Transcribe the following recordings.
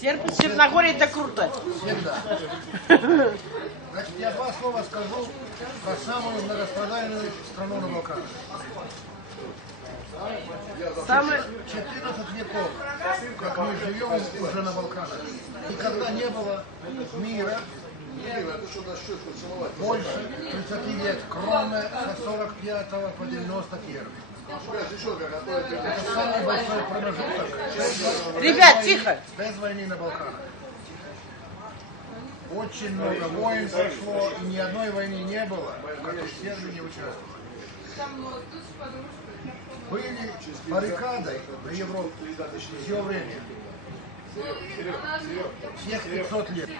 Сербия, Черногория это круто. Всегда. Значит, я два слова скажу про самую многострадальную страну на Балканах. Самое... 14 веков, как мы живем уже на Балканах, никогда не было мира больше 30 лет, кроме со 45 по 91. Это самый большой промежуток. Ребят, тихо! Без войны на Балканах. Очень много войн прошло, и ни одной войны не было, в которой Сербия не участвовала. Были баррикадой на Европу все время. Всех 500 лет.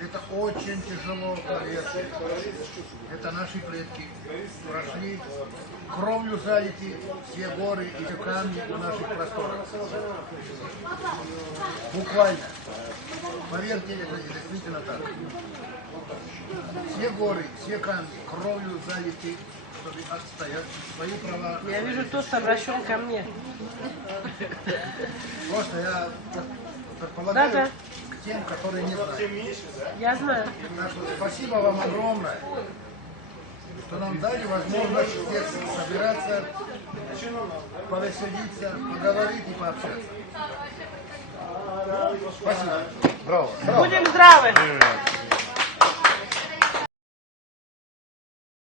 Это очень тяжело, поверьте. Это наши предки прошли, кровью залиты все горы и все камни на наших просторах. Буквально. Поверьте, это действительно так. Все горы, все камни кровью залиты, чтобы отстоять свои права. Я вижу, тост обращен ко мне. Просто я предполагаю Да. к тем, которые не знают. Я знаю. Так что спасибо вам огромное, что нам дали возможность здесь собираться, повеселиться, поговорить и пообщаться. Спасибо. Браво. Будем здравы!